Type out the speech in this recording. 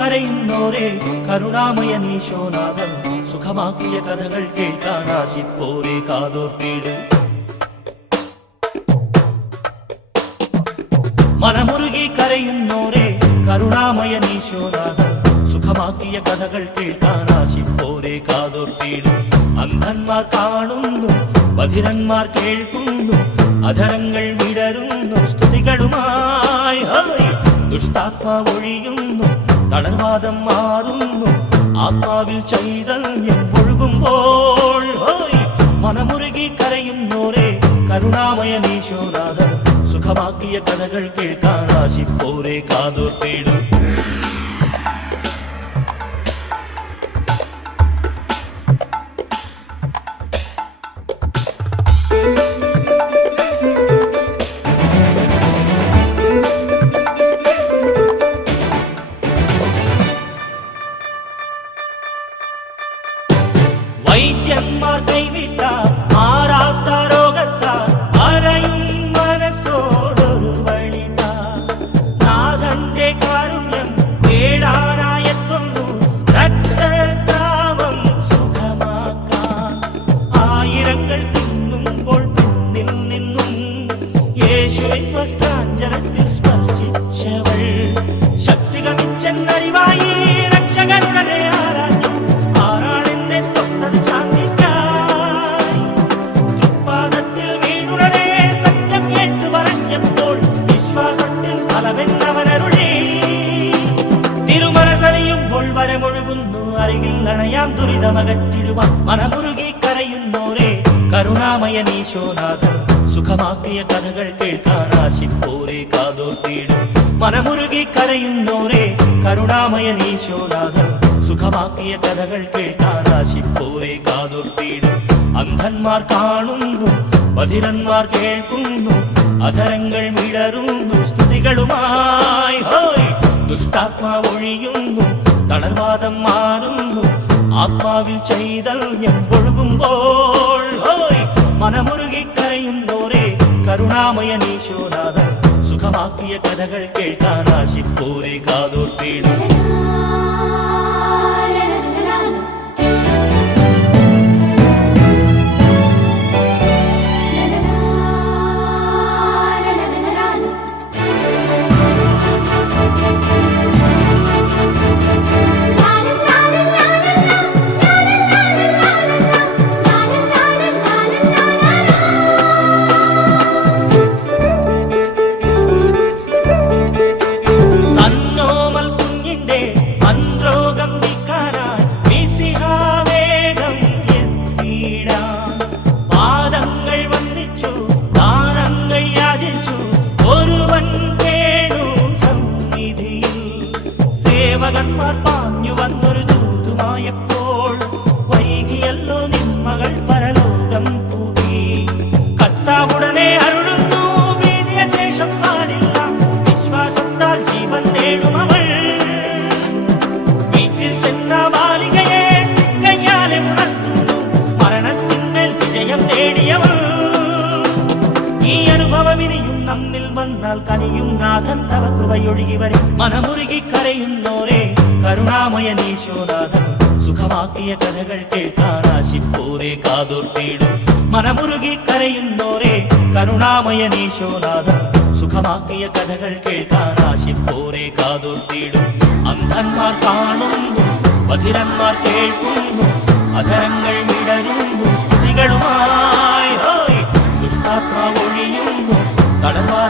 മനമുരുകി കരുണാമയ കരുണാമയനീശോനാഥൻ സുഖമാക്കിയ കഥകൾ കേൾക്കാൻ ആശിപ്പോരെ കാതോർത്തിട് മനമുരുകി കരയുന്നോരെ കരുണാമയനീശോനാഥൻ സുഖമാക്കിയ കഥകൾ കേൾക്കാൻ ആശിപ്പോരെ കാതോർത്തിട് അന്ധന്മാർ കാണുന്നു ബധിരന്മാർ കേൾക്കുന്നു അധരങ്ങൾ വിടരുന്നു സ്തുതികളുമായി. ദുഷ്ടാത്മാ ഒഴിയുന്നു തളർവാദം മാറുന്നു ആത്മാവിൽ ചൈതന്യം ഒഴുകുമ്പോൾ. മനമുരുകി കരയുന്നോരെ കരുണാമയ നീശോനാഥൻ സുഖമാക്കിയ കഥകൾ കേൾക്കാൻ ആശിപ്പോരെ കാതോർത്തിടും മനമുരുകി കരയുന്നോരെ കരുണാമയ നീശോനാഥൻ സുഖമാക്കിയ കഥകൾ കേൾക്കാൻ ആശിപ്പോരെ കാതോർത്തിയിടും മനമുരുകി കരയുന്നോരെ കരുണാമയ നീശോനാഥൻ സുഖമാക്കിയ കഥകൾ കേൾക്കാൻ ആശിപ്പോരെ കാതോർത്തിയിടും അന്ധന്മാർ കാണുന്നു ബധിരന്മാർ കേൾക്കുന്നു അധരങ്ങൾ വിടരുന്നു സ്തുതികളുമായി ദുഷ്ടാത്മാ ഒഴിയുന്നു തളർവാദം മാറുന്നു ആത്മാവിൽ ചൈതന്യം ഒഴുകുമ്പോൾ ഹോയ് മനമുരുകി കരയുന്നോരെ കരുണാമയ നീശോനാഥൻ സുഖമാക്കിയ കഥകൾ കേൾക്കാൻ ആശിപ്പോരെ കാതോർത്തിടും തന്നോമൽ സേവകന്മാർ പാഞ്ഞു വന്നൊരു ദൂതുമായപ്പോൾ വൈകിയല്ലോ വന്നാൽ കനിയും നാഥൻ തവ കൃപയൊഴുകി വരും. മനമുരുകി കരയുന്നോരെ കരുണാമയ നീശോനാഥൻ. സുഖമാക്കിയ കഥകൾ കേൾക്കാൻ ആശിപ്പോരെ കാതോർത്തിടും മനമുരുകി കരയുന്നോരെ കരുണാമയ നീശോനാഥൻ. സുഖമാക്കിയ കഥകൾ കേൾക്കാൻ ആശിപ്പോരെ കാതോർത്തിടും അന്ധന്മാർ കാണുന്നു ബധിരന്മാർ കേൾക്കുന്നു. അധരങ്ങൾ വിടരുന്നു സ്തുതികളുമായി ഹോയ് ദുഷ്ടാത്മാ ഒഴിയുന്നു. തടവാദം